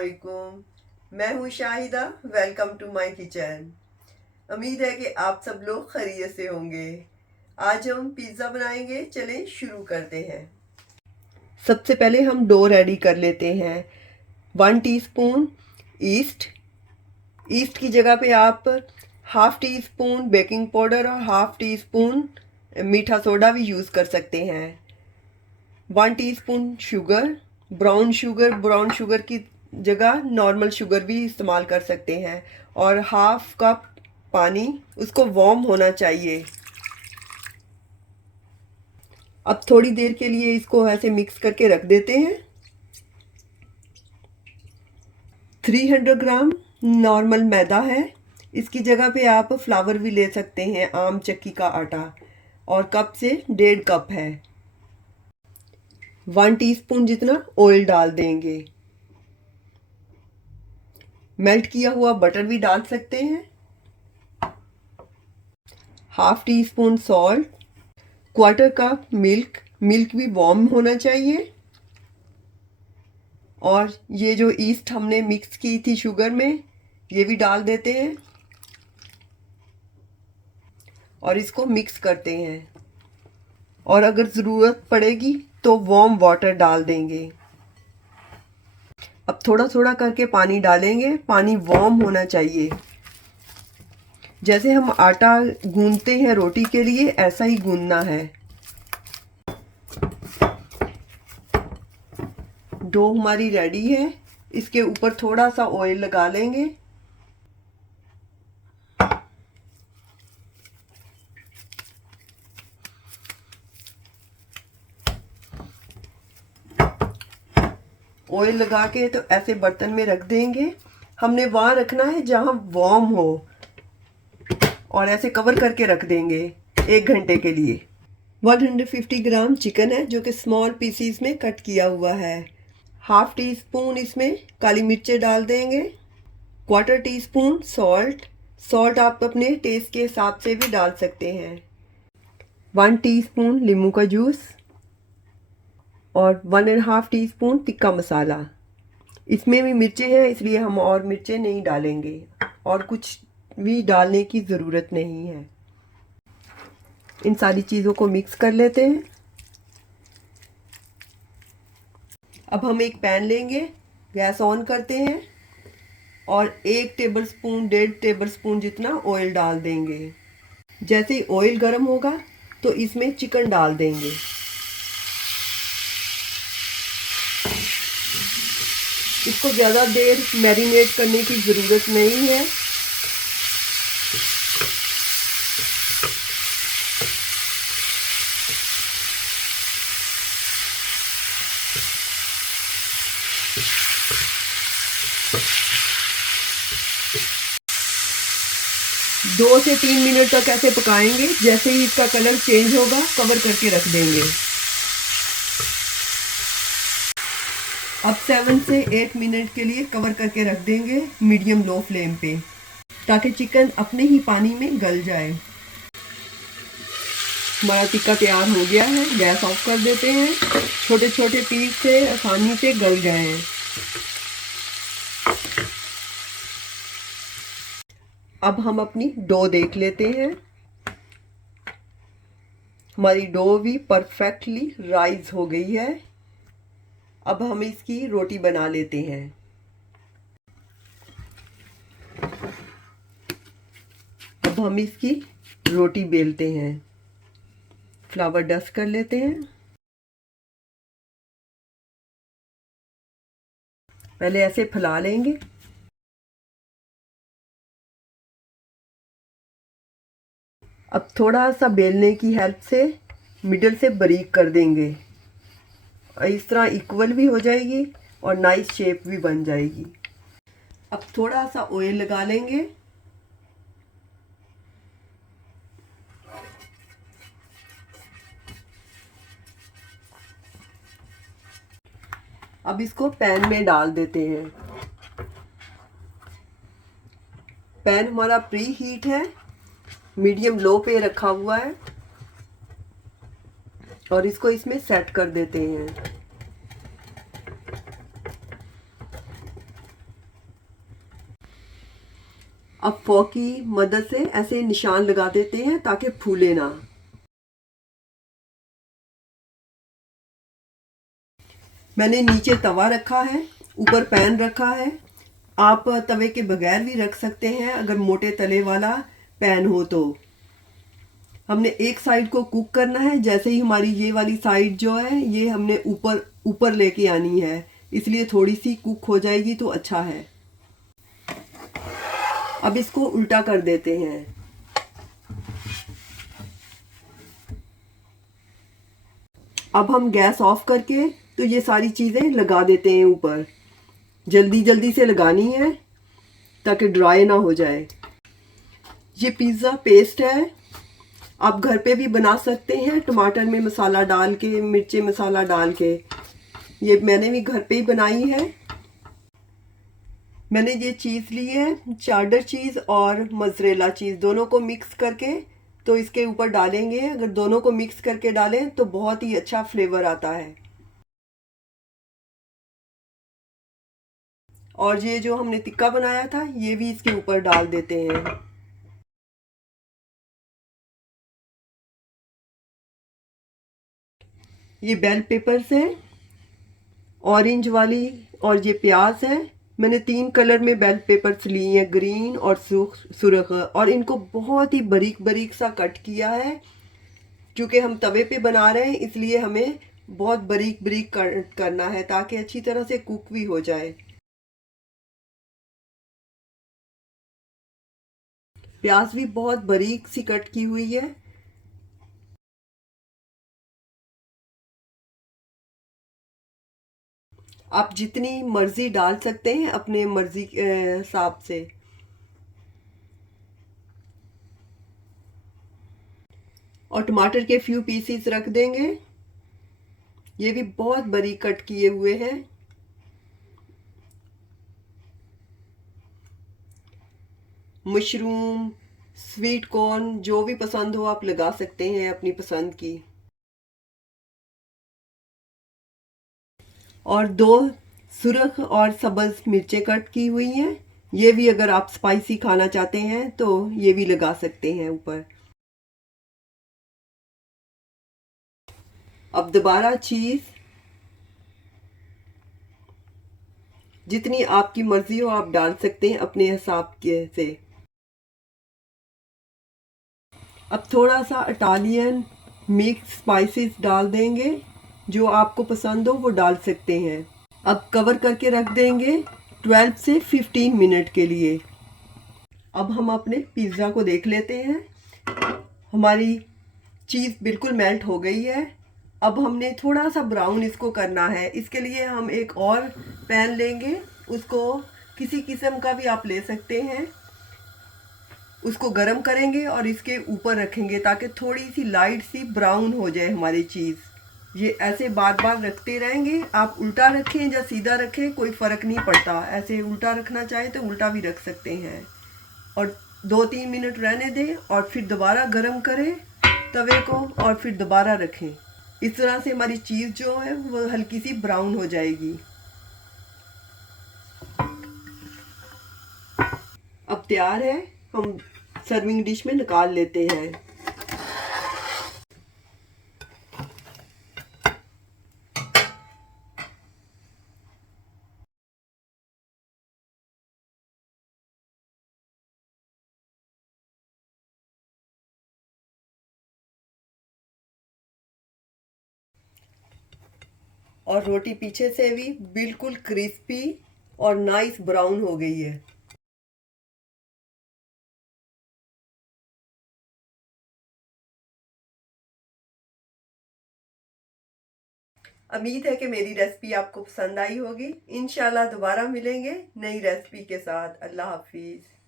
अस्सलामुअलैकुम। मैं हूँ Shahida. Welcome to my kitchen. उम्मीद है कि आप सब लोग खैरियत से होंगे। आज हम पिज़्ज़ा बनाएंगे। चलें शुरू करते हैं। सबसे पहले हम डो रेडी कर लेते हैं। 1 टीस्पून ईस्ट की जगह पे आप half tea spoon baking powder और हाफ़ टी स्पून मीठा सोडा भी यूज़ कर सकते हैं। 1 टीस्पून शुगर, ब्राउन शुगर की जगह नॉर्मल शुगर भी इस्तेमाल कर सकते हैं। और हाफ कप पानी, उसको वार्म होना चाहिए। अब थोड़ी देर के लिए इसको ऐसे मिक्स करके रख देते हैं। 300 ग्राम नॉर्मल मैदा है। इसकी जगह पे आप फ्लावर भी ले सकते हैं, आम चक्की का आटा। और कप से 1.5 कप है। 1 टीस्पून जितना ऑयल डाल देंगे। मेल्ट किया हुआ बटर भी डाल सकते हैं। Half tea spoon salt, 1/4 cup milk भी वार्म होना चाहिए। और ये जो ईस्ट हमने मिक्स की थी शुगर में, ये भी डाल देते हैं और इसको मिक्स करते हैं। और अगर ज़रूरत पड़ेगी तो वार्म वाटर डाल देंगे। अब थोड़ा थोड़ा करके पानी डालेंगे। पानी वार्म होना चाहिए। जैसे हम आटा गूंदते हैं रोटी के लिए, ऐसा ही गूंदना है। डो हमारी रेडी है। इसके ऊपर थोड़ा सा ऑयल लगा लेंगे। ऑयल लगा के तो ऐसे बर्तन में रख देंगे। हमने वहाँ रखना है जहाँ वार्म हो, और ऐसे कवर करके रख देंगे 1 घंटे के लिए। 150 ग्राम चिकन है जो कि स्मॉल पीसीस में कट किया हुआ है। हाफ टी स्पून इसमें काली मिर्चें डाल देंगे। 1/4 टीस्पून सॉल्ट आप अपने टेस्ट के हिसाब से भी डाल सकते हैं। 1 टीस्पून नींबू का जूस और 1.5 टीस्पून तिक्का मसाला। इसमें भी मिर्चें हैं, इसलिए हम और मिर्चें नहीं डालेंगे और कुछ भी डालने की ज़रूरत नहीं है। इन सारी चीज़ों को मिक्स कर लेते हैं। अब हम एक पैन लेंगे, गैस ऑन करते हैं और 1 टेबलस्पून 1.5 टेबलस्पून जितना ऑयल डाल देंगे। जैसे ही ऑयल गर्म होगा तो इसमें चिकन डाल देंगे। इसको ज़्यादा देर मैरिनेट करने की ज़रूरत नहीं है। दो से 3 मिनट तक ऐसे पकाएंगे। जैसे ही इसका कलर चेंज होगा कवर करके रख देंगे। अब 7 से 8 मिनट के लिए कवर करके रख देंगे मीडियम लो फ्लेम पे, ताकि चिकन अपने ही पानी में गल जाए। हमारा टिक्का तैयार हो गया है। गैस ऑफ कर देते हैं। छोटे छोटे पीस से आसानी से गल गए हैं। अब हम अपनी डो देख लेते हैं। हमारी डो भी परफेक्टली राइज हो गई है। अब हम इसकी रोटी बना लेते हैं। अब हम इसकी रोटी बेलते हैं। फ्लावर डस्ट कर लेते हैं। पहले ऐसे फैला लेंगे। अब थोड़ा सा बेलने की हेल्प से मिडल से बारीक कर देंगे। इस तरह इक्वल भी हो जाएगी और नाइस शेप भी बन जाएगी। अब थोड़ा सा ऑयल लगा लेंगे। अब इसको पैन में डाल देते हैं। पैन हमारा प्री हीट है, मीडियम लो पे रखा हुआ है और इसको इसमें सेट कर देते हैं। अब फोक की मदद से ऐसे निशान लगा देते हैं ताकि फूले ना। मैंने नीचे तवा रखा है, ऊपर पैन रखा है। आप तवे के बगैर भी रख सकते हैं अगर मोटे तले वाला पैन हो तो। हमने एक साइड को कुक करना है। जैसे ही हमारी ये वाली साइड जो है ये हमने ऊपर ऊपर लेके आनी है, इसलिए थोड़ी सी कुक हो जाएगी तो अच्छा है। अब इसको उल्टा कर देते हैं। अब हम गैस ऑफ करके तो ये सारी चीज़ें लगा देते हैं ऊपर। जल्दी जल्दी से लगानी है ताकि ड्राई ना हो जाए। ये पिज़्ज़ा पेस्ट है, आप घर पे भी बना सकते हैं टमाटर में मसाला डाल के, मिर्ची मसाला डाल के। ये मैंने भी घर पे ही बनाई है। मैंने ये चीज़ ली है, चार्डर चीज़ और मोज़रेला चीज़, दोनों को मिक्स करके तो इसके ऊपर डालेंगे। अगर दोनों को मिक्स करके डालें तो बहुत ही अच्छा फ्लेवर आता है। और ये जो हमने टिक्का बनाया था ये भी इसके ऊपर डाल देते हैं। ये बेल पेपर्स हैं, ऑरेंज वाली, और ये प्याज है। मैंने 3 कलर में बेल पेपर्स लिए हैं, ग्रीन और सुर्ख, और इनको बहुत ही बारीक बारीक सा कट किया है। क्योंकि हम तवे पे बना रहे हैं इसलिए हमें बहुत बारीक बारीक करना है ताकि अच्छी तरह से कुक भी हो जाए। प्याज भी बहुत बारीक सी कट की हुई है। आप जितनी मर्जी डाल सकते हैं अपने मर्जी के हिसाब से। और टमाटर के फ्यू पीसीस रख देंगे, ये भी बहुत बारीक कट किए हुए हैं। मशरूम, स्वीट कॉर्न, जो भी पसंद हो आप लगा सकते हैं अपनी पसंद की। और 2 सुरख और सब्ज मिर्चें कट की हुई हैं, ये भी अगर आप स्पाइसी खाना चाहते हैं तो ये भी लगा सकते हैं ऊपर। अब दोबारा चीज़, जितनी आपकी मर्जी हो आप डाल सकते हैं अपने हिसाब के से। अब थोड़ा सा इटालियन मिक्स स्पाइसेस डाल देंगे, जो आपको पसंद हो वो डाल सकते हैं। अब कवर करके रख देंगे 12 से 15 मिनट के लिए। अब हम अपने पिज़्ज़ा को देख लेते हैं। हमारी चीज़ बिल्कुल मेल्ट हो गई है। अब हमने थोड़ा सा ब्राउन इसको करना है। इसके लिए हम एक और पैन लेंगे, उसको किसी किस्म का भी आप ले सकते हैं। उसको गर्म करेंगे और इसके ऊपर रखेंगे ताकि थोड़ी सी लाइट सी ब्राउन हो जाए हमारी चीज़। ये ऐसे बार बार रखते रहेंगे। आप उल्टा रखें या सीधा रखें कोई फ़र्क नहीं पड़ता। ऐसे उल्टा रखना चाहे तो उल्टा भी रख सकते हैं। और 2-3 मिनट रहने दें और फिर दोबारा गर्म करें तवे को और फिर दोबारा रखें। इस तरह से हमारी चीज़ जो है वो हल्की सी ब्राउन हो जाएगी। अब तैयार है, हम सर्विंग डिश में निकाल लेते हैं। और रोटी पीछे से भी बिल्कुल क्रिस्पी और नाइस ब्राउन हो गई है। उम्मीद है कि मेरी रेसिपी आपको पसंद आई होगी। इंशाल्लाह दोबारा मिलेंगे नई रेसिपी के साथ। अल्लाह हाफिज़।